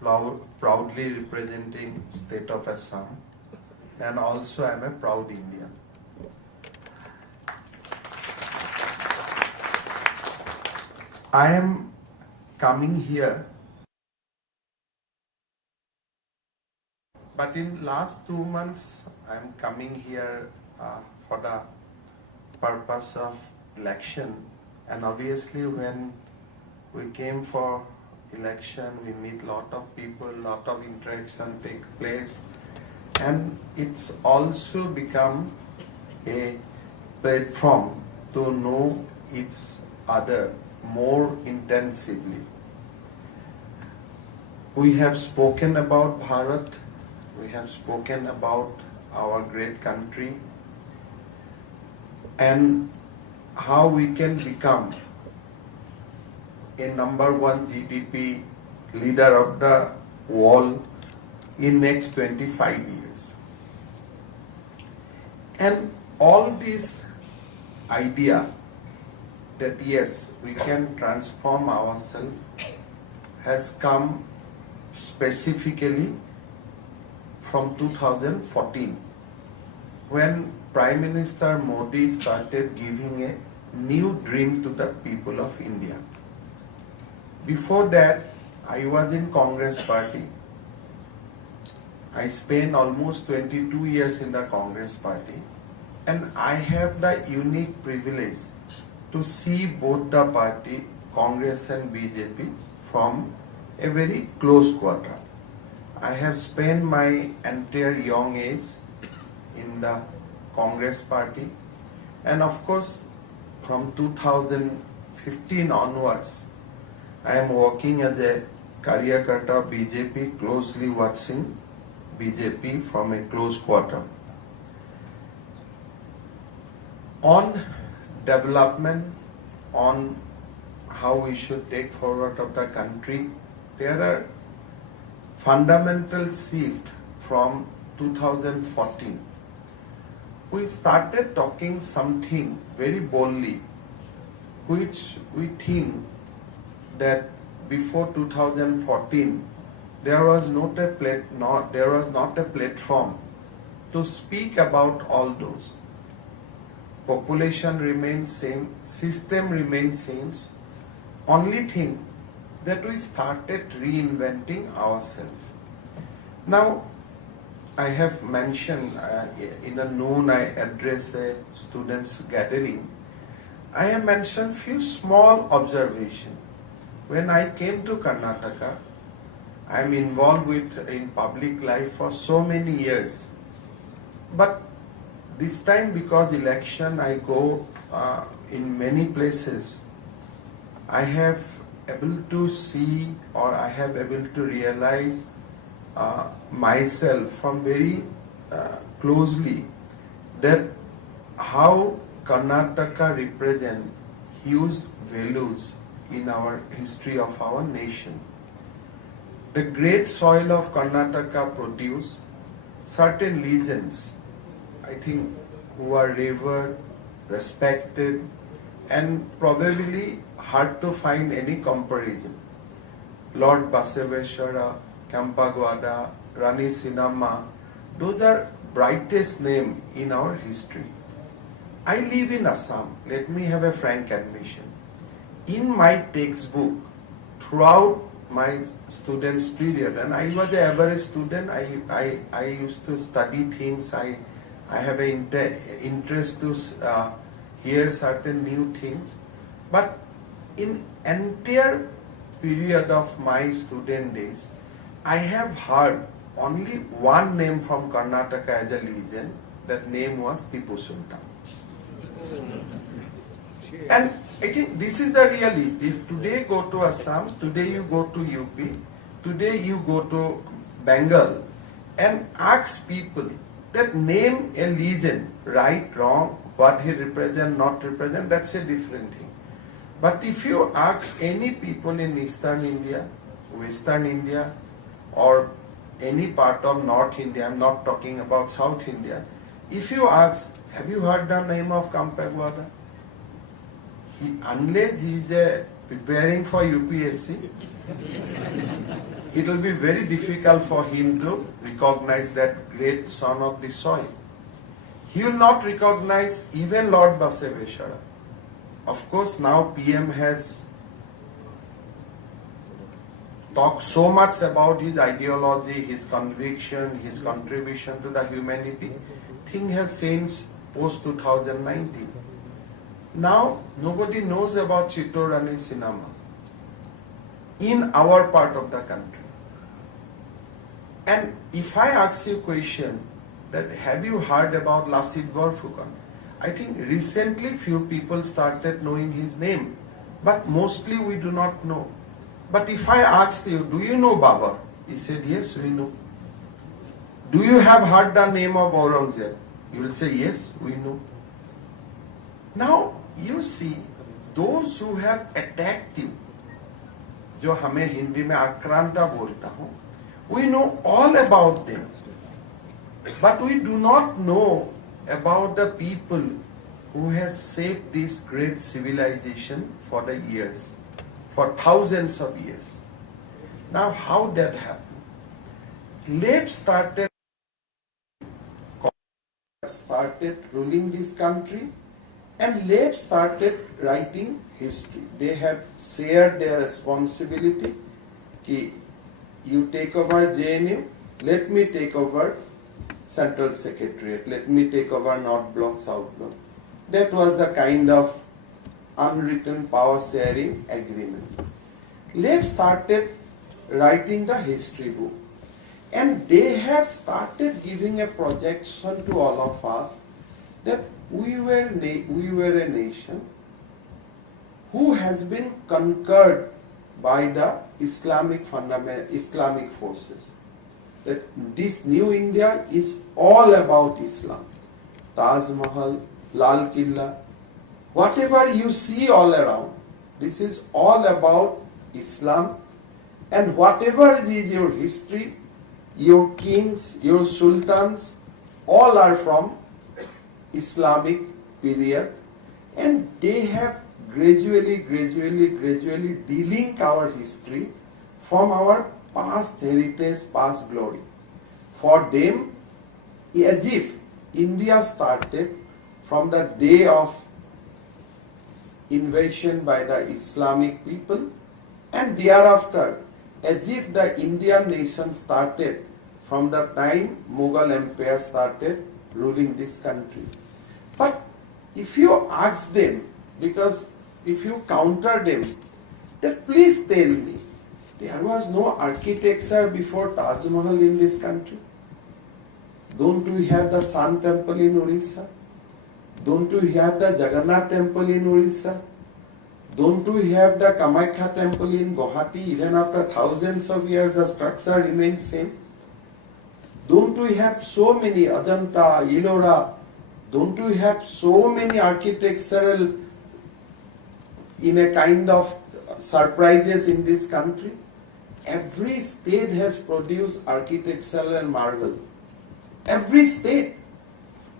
proudly representing state of Assam, and also I am a proud Indian. I am coming here, but in last 2 months I am coming here for the purpose of election, and obviously when we came for election we meet lot of people, lot of interaction take place, and it's also become a platform to know each other more intensively. We have spoken about Bharat, we have spoken about our great country and how we can become a #1 GDP leader of the world in next 25 years. And all this idea that yes, we can transform ourselves has come specifically from 2014, when Prime Minister Modi started giving a new dream to the people of India. Before that, I was in Congress party. I spent almost 22 years in the Congress party, and I have the unique privilege to see both the party, Congress and BJP, from a very close quarter. I have spent my entire young age in the Congress party, and of course from 2015 onwards I am working as a Karyakarta of BJP, closely watching BJP from a close quarter. On development, on how we should take forward of the country, there are fundamental shift from 2014. We started talking something very boldly, which we think that before 2014 there was not a platform to speak about all those. Population remains same, system remains same. Only thing that we started reinventing ourselves. Now, I have mentioned in a noon I address a students gathering. I have mentioned few small observations. When I came to Karnataka, I am involved in public life for so many years. But this time, because election, I go in many places. I have able to see, or I have able to realize myself from very closely that how Karnataka represent huge values in our history of our nation. The great soil of Karnataka produce certain legends, I think, who are revered, respected, and probably hard to find any comparison. Lord Basaveshwara, Kampagwada, Rani Sinamma, those are brightest names in our history. I live in Assam. Let me have a frank admission. In my textbook, throughout my students period, and I was an average student, I used to study things, I have an interest to hear certain new things, but in entire period of my student days, I have heard only one name from Karnataka as a legend. That name was Tipu Sultan. And I think this is the reality. If today go to Assam, today you go to UP, today you go to Bengal, and ask people that name a legend, right, wrong, what he represent, not represent, that's a different thing. But if you ask any people in Eastern India, Western India, or any part of North India, I'm not talking about South India, if you ask, have you heard the name of Kampagwada? Unless he is preparing for UPSC, it will be very difficult for him to recognize that great son of the soil. He will not recognize even Lord Basaveshwara. Of course, now PM has talked so much about his ideology, his conviction, his contribution to the humanity. Thing has changed post 2019. Now nobody knows about Chittorani cinema in our part of the country. And if I ask you a question that have you heard about Lasit Borphukan? I think recently few people started knowing his name, but mostly we do not know. But if I asked you, do you know Babar? He said, yes, we know. Do you have heard the name of Aurangzeb? You will say, yes, we know. Now, you see, those who have attacked you, जो हमें हिंदी में आक्रांता बोलता हूँ, we know all about them. But we do not know about the people who has shaped this great civilization for the years, for thousands of years. Now, how that happened? Left started ruling this country, and left started writing history. They have shared their responsibility. Ki, you take over JNU, let me take over Central Secretariat, let me take over North Block, South Block. That was the kind of unwritten power sharing agreement. Left started writing the history book, and they have started giving a projection to all of us that we were a nation who has been conquered by the Islamic forces. That this new India is all about Islam. Taj Mahal, Lal Killa, whatever you see all around, this is all about Islam, and whatever is your history, your kings, your sultans, all are from Islamic period, and they have gradually de-link our history from our past heritage, past glory. For them, as if India started from the day of invasion by the Islamic people, and thereafter, as if the Indian nation started from the time Mughal Empire started ruling this country. But if you ask them, because if you counter them, then please tell me, there was no architecture before Taj Mahal in this country? Don't we have the Sun Temple in Orissa? Don't we have the Jagannath Temple in Orissa? Don't we have the Kamakhya Temple in Guwahati? Even after thousands of years, the structure remains same. Don't we have so many Ajanta, Ellora? Don't we have so many architectural in a kind of surprises in this country? Every state has produced architectural marvel. Every state.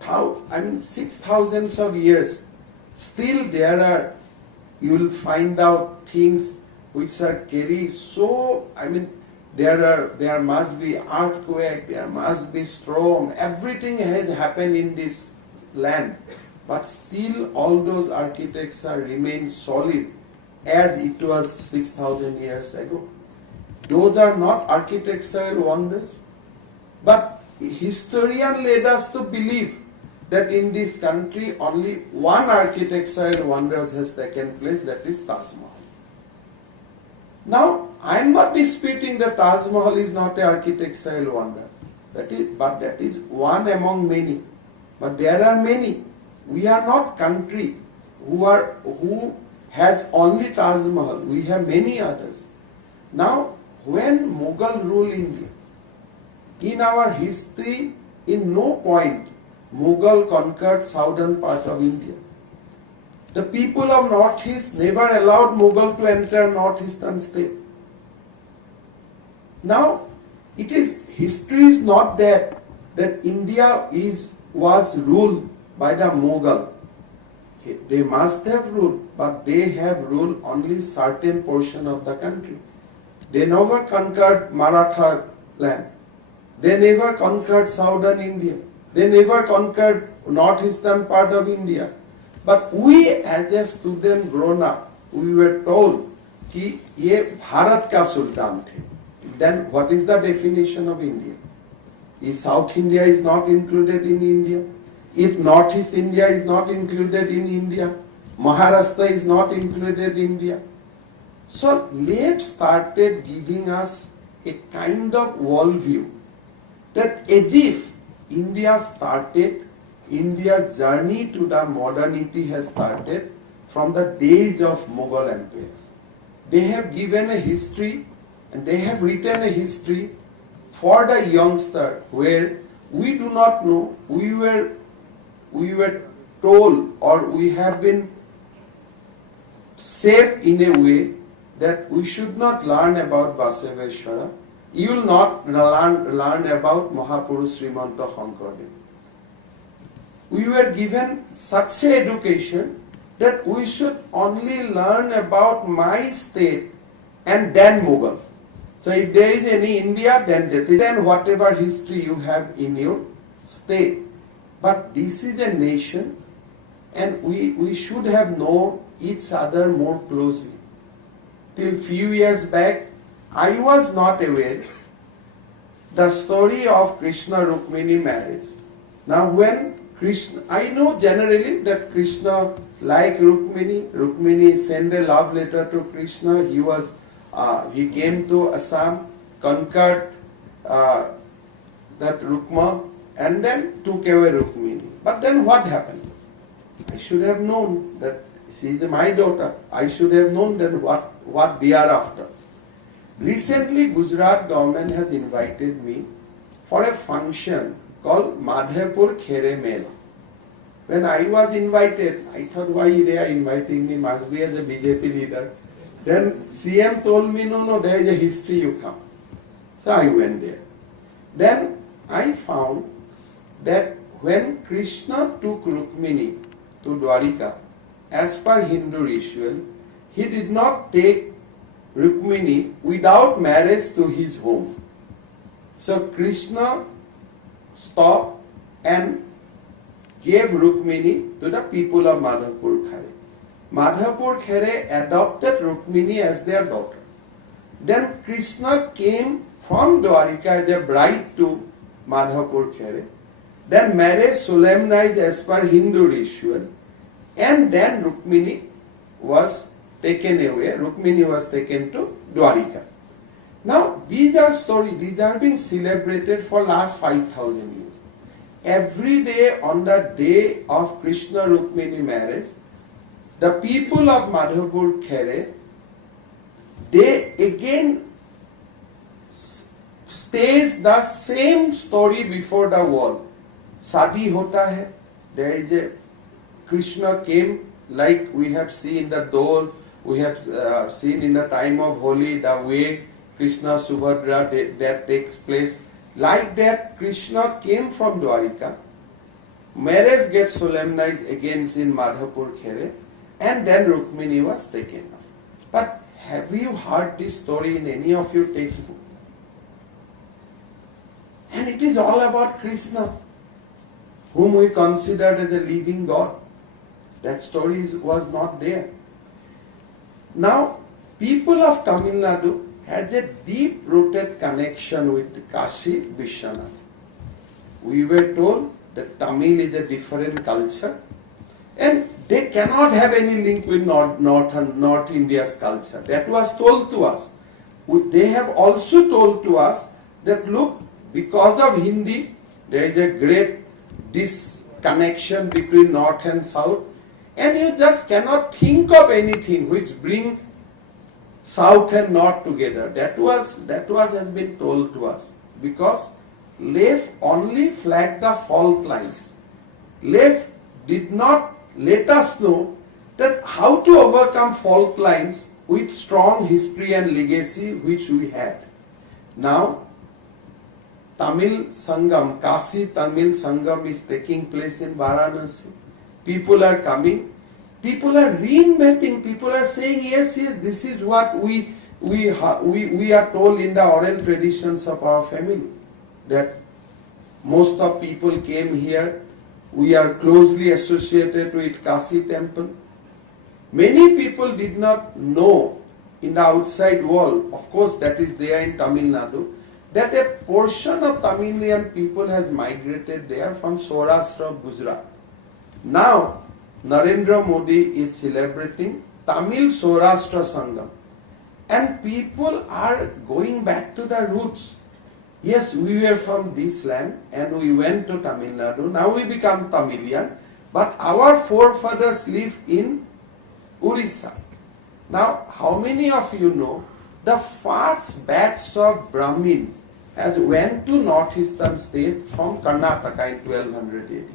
How? 6,000 of years. Still there are, you will find out things which are carry so, there must be earthquake, there must be storm, everything has happened in this land. But still all those architecture remain solid as it was 6,000 years ago. Those are not architectural wonders. But historian led us to believe that in this country only one architectural wonder has taken place, that is Taj Mahal. Now, I am not disputing that Taj Mahal is not an architectural wonder. But that is one among many. But there are many. We are not country who has only Taj Mahal. We have many others. Now, when Mughal ruled India, in our history, in no point Mughal conquered southern part of India. The people of Northeast never allowed Mughal to enter northeastern state. Now, history is not that India was ruled by the Mughal. They must have ruled, but they have ruled only certain portion of the country. They never conquered Maratha land. They never conquered southern India. They never conquered northeastern part of India. But we as a student grown up, we were told कि ये भारत का सुल्तान थे. Then what is the definition of India? If South India is not included in India, if Northeast India is not included in India, Maharashtra is not included in India. So late started giving us a kind of worldview that as if India's journey to the modernity has started from the days of Mughal empires. They have given a history and they have written a history for the youngster where we do not know, we were told or we have been shaped in a way that we should not learn about Basaveshwara. You will not learn about Mahapurush Srimanta Shankardev. We were given such an education that we should only learn about my state and then Mughal. So if there is any India, then whatever history you have in your state. But this is a nation and we should have known each other more closely. Till few years back, I was not aware the story of Krishna Rukmini marriage. Now when Krishna, I know generally that Krishna like Rukmini sent a love letter to Krishna. He came to Assam, conquered that Rukma and then took away Rukmini. But then what happened? I should have known that she is my daughter. I should have known that what they are after. Recently, Gujarat government has invited me for a function called Madhepur Khere Mela. When I was invited, I thought, why they are inviting me? Must be as a BJP leader. Then CM told me, no, there is a history, you come. So I went there. Then I found that when Krishna took Rukmini to Dwarika, as per Hindu ritual, he did not take Rukmini without marriage to his home. So Krishna stopped and gave Rukmini to the people of Madhapur Khere. Madhapur Khere adopted Rukmini as their daughter. Then Krishna came from Dwarika as a bride to Madhapur Khere. Then marriage solemnized as per Hindu ritual. And then Rukmini was taken away. Rukmini was taken to Dwarika. Now these are stories, these are being celebrated for last 5,000 years. Every day on the day of Krishna Rukmini marriage, the people of Madhapur Khere, they again stage the same story before the world. Sadi hota hai, there is a Krishna came like we have seen in the Dol, we have seen in the time of Holi, the way Krishna Subhadra that takes place. Like that, Krishna came from Dwarika, marriage gets solemnized again in Madhapur Khere, and then Rukmini was taken off. But have you heard this story in any of your textbook? And it is all about Krishna, whom we considered as a living God. That story was not there. Now, people of Tamil Nadu has a deep-rooted connection with Kashi Vishwanath. We were told that Tamil is a different culture and they cannot have any link with North India's culture. That was told to us. They have also told to us that look, because of Hindi, there is a great disconnection between North and South, and you just cannot think of anything which bring South and North together. That has been told to us, because Lev only flagged the fault lines. Lev did not let us know that how to overcome fault lines with strong history and legacy which we had. Now, Tamil Sangam, Kasi Tamil Sangam is taking place in Varanasi. People are coming. People are reinventing. People are saying, yes, this is what we we are told in the oral traditions of our family that most of people came here. We are closely associated with Kasi temple. Many people did not know in the outside world, of course that is there in Tamil Nadu, that a portion of Tamilian people has migrated there from Saurashtra of Gujarat. Now, Narendra Modi is celebrating Tamil Saurashtra Sangam. And people are going back to the roots. Yes, we were from this land and we went to Tamil Nadu. Now we become Tamilian. But our forefathers lived in Orissa. Now, how many of you know the first batch of Brahmin has went to northeastern state from Karnataka in 1200 AD?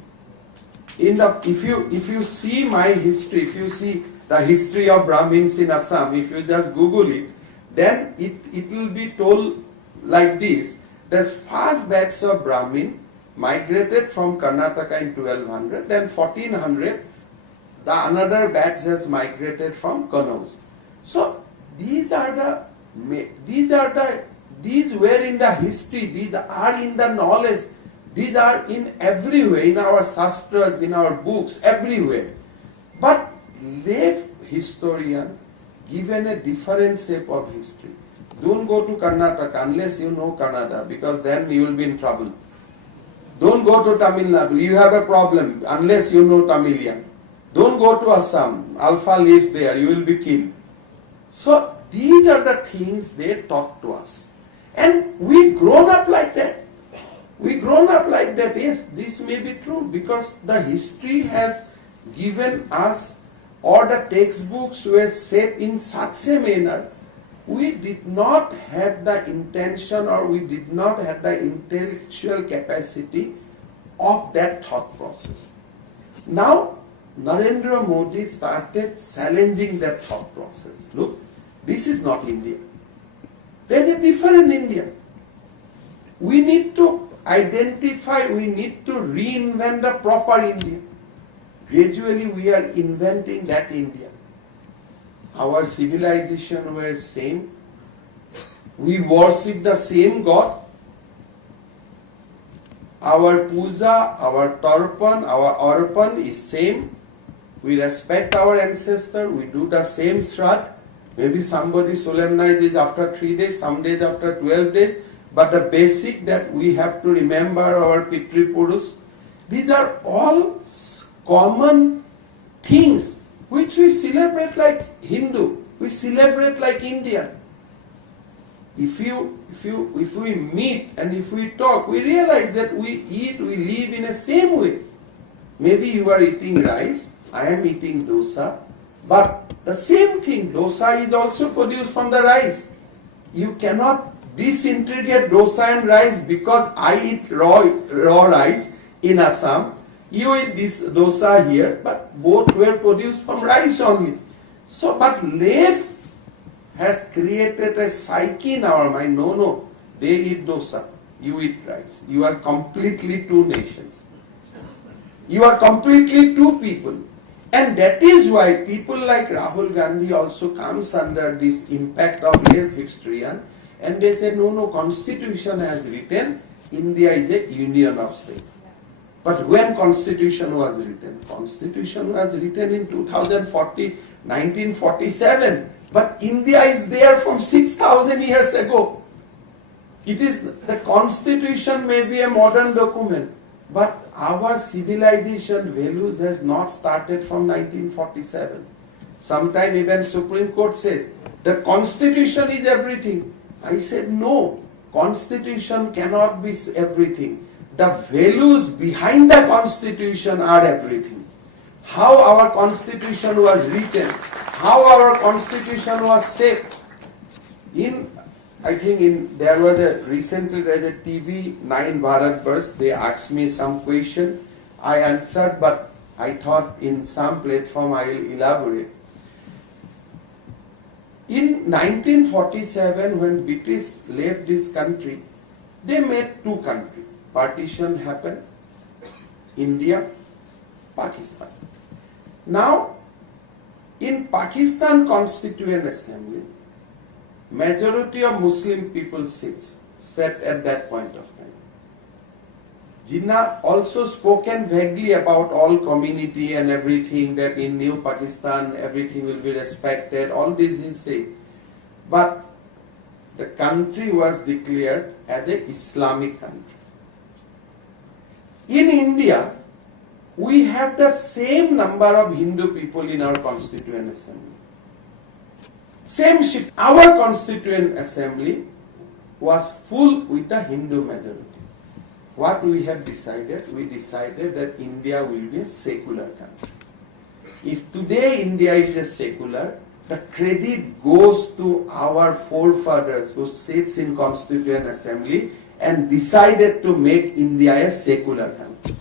If you see my history, if you see the history of Brahmins in Assam, if you just Google it, then it will be told like this. The first batch of Brahmin migrated from Karnataka in 1200, then 1400, the another batch has migrated from Kannauj. So these were in the history, these are in the knowledge, these are in everywhere, in our sastras, in our books, everywhere. But lay historian given a different shape of history. Don't go to Karnataka unless you know Kannada, because then you will be in trouble. Don't go to Tamil Nadu, you have a problem unless you know Tamilian. Don't go to Assam, Alpha lives there, you will be killed. So these are the things they taught to us. And we grown up like that. We grown up like that. Yes, this may be true because the history has given us, or the textbooks were shaped in such a manner, we did not have the intention or we did not have the intellectual capacity of that thought process. Now, Narendra Modi started challenging that thought process. Look, this is not India. There is a different India. We need to identify, we need to reinvent the proper India. Gradually we are inventing that India. Our civilization were same. We worship the same God. Our puja, our tarpan, our arpan is same. We respect our ancestor. We do the same shraddh. Maybe somebody solemnizes after 3 days, some days after 12 days. But the basic that we have to remember our Pitri Purus. These are all common things which we celebrate like Hindu, we celebrate like Indian. If we meet and if we talk, we realize that we eat, we live in the same way. Maybe you are eating rice, I am eating dosa, but the same thing, dosa is also produced from the rice. You cannot disintegrate dosa and rice because I eat raw rice in Assam. You eat this dosa here, but both were produced from rice only. So, but Lev has created a psyche in our mind. No, they eat dosa, you eat rice. You are completely two nations. You are completely two people. And that is why people like Rahul Gandhi also comes under this impact of Lev historian, and they say, no, Constitution has written, India is a union of states. But when Constitution was written? Constitution was written in 1947. But India is there from 6,000 years ago. It is, the Constitution may be a modern document, but our civilization values has not started from 1947. Sometime even Supreme Court says, the Constitution is everything. I said, no, Constitution cannot be everything. The values behind the Constitution are everything. How our Constitution was written, how our Constitution was shaped. Recently there was a TV 9 Bharat they asked me some question. I answered, but I thought in some platform I will elaborate. In 1947, when British left this country, they made two countries. Partition happened, India, Pakistan. Now, in Pakistan Constituent Assembly, majority of Muslim people sat at that point of time. Jinnah also spoken vaguely about all community and everything, that in New Pakistan everything will be respected, all this he said. But the country was declared as an Islamic country. In India, we have the same number of Hindu people in our Constituent Assembly. Same shift. Our Constituent Assembly was full with a Hindu majority. What we have decided? We decided that India will be a secular country. If today India is a secular, the credit goes to our forefathers who sits in Constituent Assembly and decided to make India a secular country.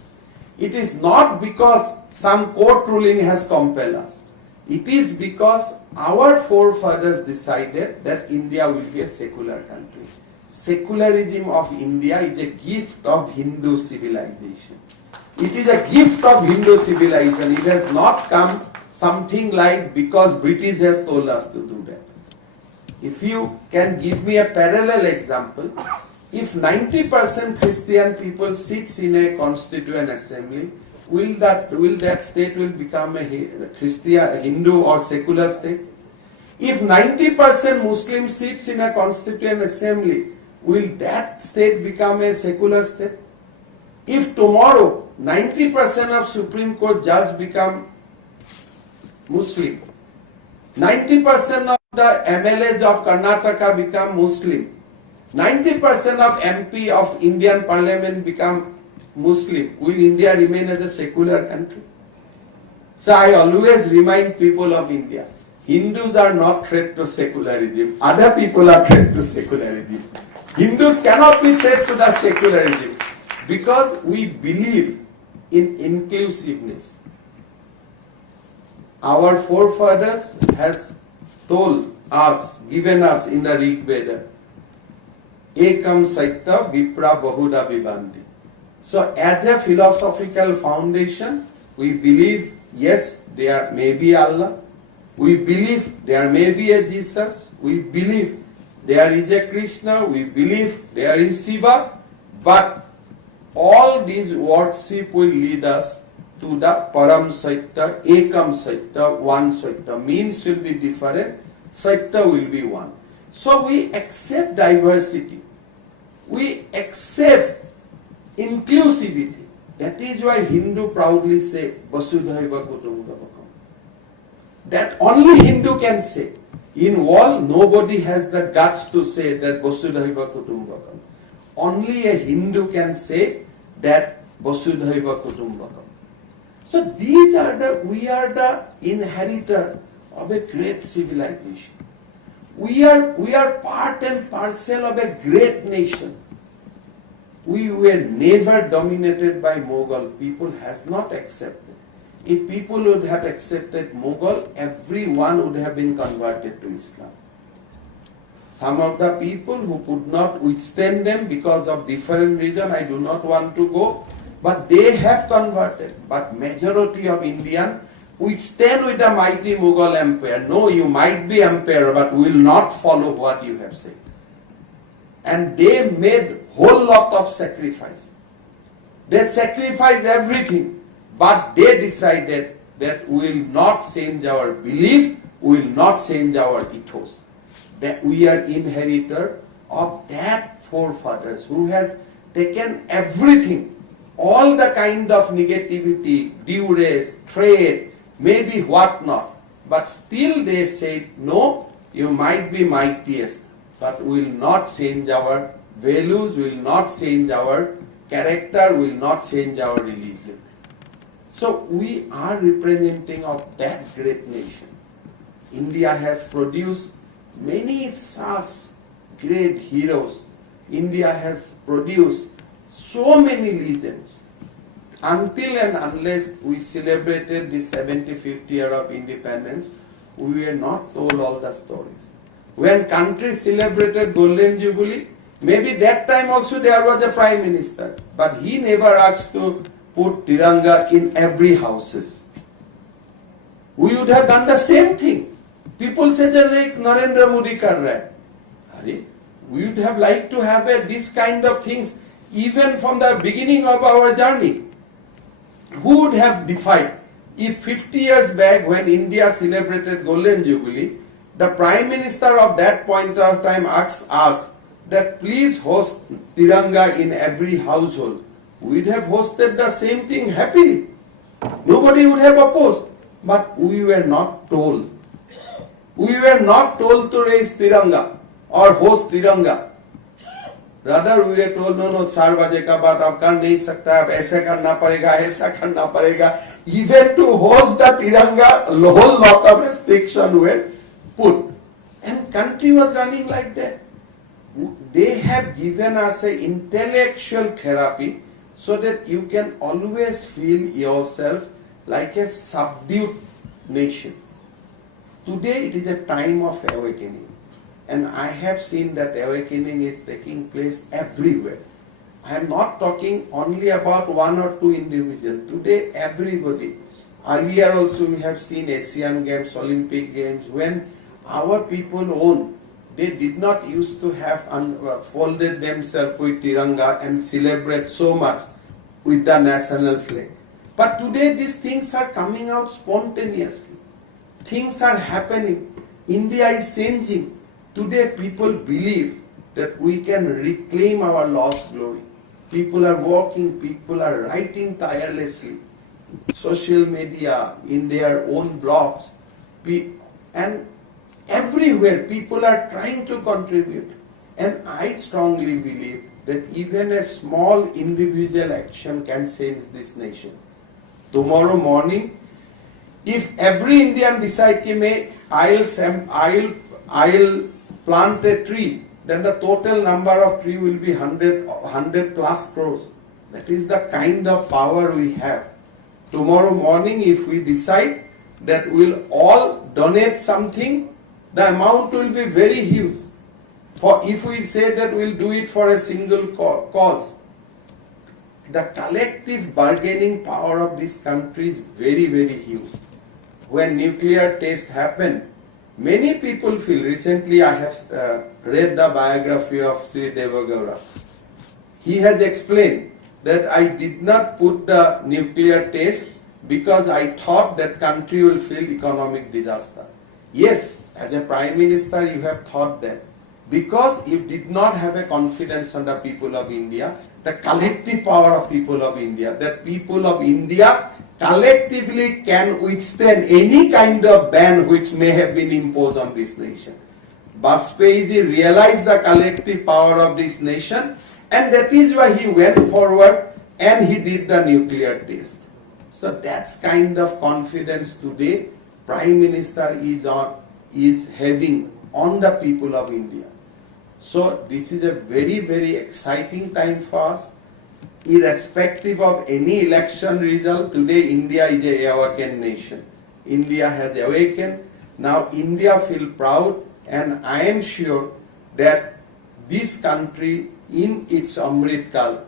It is not because some court ruling has compelled us. It is because our forefathers decided that India will be a secular country. Secularism of India is a gift of Hindu civilization. It is a gift of Hindu civilization. It has not come something like because British has told us to do that. If you can give me a parallel example, if 90% Christian people sits in a Constituent Assembly, will that state will become a Christian, a Hindu or secular state? If 90% Muslim sits in a Constituent Assembly, will that state become a secular state? If tomorrow 90% of Supreme Court judges become Muslim, 90% of the MLAs of Karnataka become Muslim, 90% of MP of Indian Parliament become Muslim, will India remain as a secular country? So I always remind people of India, Hindus are not threat to secularism, other people are threat to secularism. Hindus cannot be threat to the secularism because we believe in inclusiveness. Our forefathers has told us, given us in the Rig Veda, Ekam Saitya Vipra Bahuda Vibandi. So as a philosophical foundation, we believe, yes, there may be Allah. We believe there may be a Jesus. We believe there is a Krishna. We believe there is Shiva. But all these worship will lead us to the Param Saitya, Ekam Saitya, one Saitya. Means will be different, Saitya will be one. So we accept diversity. We accept inclusivity. That is why Hindu proudly say Vasudhaiva Kutumbakam. That only Hindu can say. In world, nobody has the guts to say that Vasudhaiva Kutumbakam. Only a Hindu can say that Vasudhaiva Kutumbakam. So we are the inheritor of a great civilization. We are part and parcel of a great nation. We were never dominated by Mughal. People has not accepted. If people would have accepted Mughal, everyone would have been converted to Islam. Some of the people who could not withstand them because of different reason, I do not want to go, but they have converted. But majority of Indian, we stand with the mighty Mughal empire. No, you might be emperor, but we will not follow what you have said. And they made whole lot of sacrifice. They sacrificed everything, but they decided that we will not change our belief, we will not change our ethos. That we are inheritor of that forefathers who has taken everything, all the kind of negativity, duress, trade, maybe what not, but still they said, no, you might be mightiest, but will not change our values, will not change our character, will not change our religion. So we are representing of that great nation. India has produced many such great heroes. India has produced so many legends. Until and unless we celebrated the 75th year of independence, we were not told all the stories. When country celebrated Golden Jubilee, maybe that time also there was a prime minister, but he never asked to put Tiranga in every houses. We would have done the same thing. People say like Narendra Modi kar raha hai. We would have liked to have this kind of things even from the beginning of our journey. Who would have defied if 50 years back when India celebrated Golden Jubilee, the Prime Minister of that point of time asked us that please host Tiranga in every household. We'd have hosted the same thing happily. Nobody would have opposed. But we were not told. We were not told to raise Tiranga or host Tiranga. Rather, we were told, no, 4 baje ka baad ab kar nahi sakta, ab aise karna padega, aisa karna padega. Even to host the Tiranga, a whole lot of restrictions were put. And country was running like that. They have given us an intellectual therapy so that you can always feel yourself like a subdued nation. Today it is a time of awakening. And I have seen that awakening is taking place everywhere. I am not talking only about 1 or 2 individuals. Today everybody. Earlier also we have seen Asian Games, Olympic Games, when our people own. They did not used to have folded themselves with Tiranga and celebrate so much with the national flag. But today these things are coming out spontaneously. Things are happening. India is changing. Today people believe that we can reclaim our lost glory. People are working, people are writing tirelessly. Social media, in their own blogs, and everywhere people are trying to contribute. And I strongly believe that even a small individual action can change this nation. Tomorrow morning, if every Indian decide कि I'll plant a tree, then the total number of tree will be 100 plus crores. That is the kind of power we have. Tomorrow morning, if we decide that we'll all donate something, the amount will be very huge. For if we say that we'll do it for a single cause, the collective bargaining power of this country is very, very huge. When nuclear tests happen, many people feel, recently I have read the biography of Sri Devagowda. He has explained that I did not put the nuclear test because I thought that country will feel economic disaster. Yes, as a Prime Minister you have thought that. Because you did not have a confidence on the people of India, the collective power of people of India, that people of India collectively can withstand any kind of ban which may have been imposed on this nation. Bajpayee realized the collective power of this nation, and that is why he went forward and he did the nuclear test. So that's kind of confidence today Prime Minister is having on the people of India. So this is a very, very exciting time for us. Irrespective of any election result, today India is a awakened nation. India has awakened. Now India feel proud, and I am sure that this country in its Amrit Kal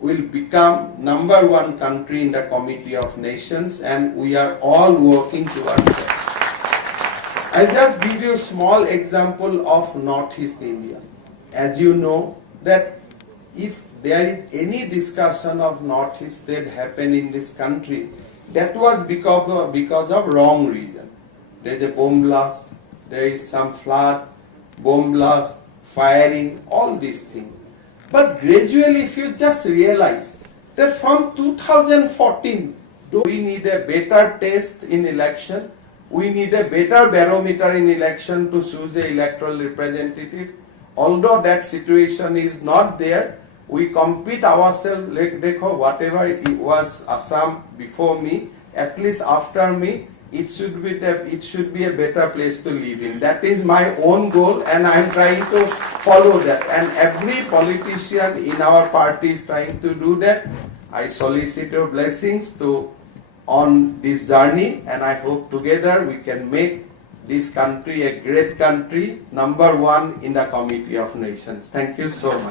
will become #1 country in the Committee of Nations, and we are all working towards that. I'll just give you a small example of Northeast India. As you know that if there is any discussion of Northeast state happen in this country, that was because of wrong reason. There is a bomb blast, there is some flood, bomb blast, firing, all these things. But gradually if you just realize that from 2014, we need a better test in election, we need a better barometer in election to choose an electoral representative. Although that situation is not there, we compete ourselves, like dekho, whatever it was Assam before me, at least after me, it should be a better place to live in. That is my own goal, and I am trying to follow that. And every politician in our party is trying to do that. I solicit your blessings on this journey, and I hope together we can make this country a great country, #1 in the Committee of Nations. Thank you so much.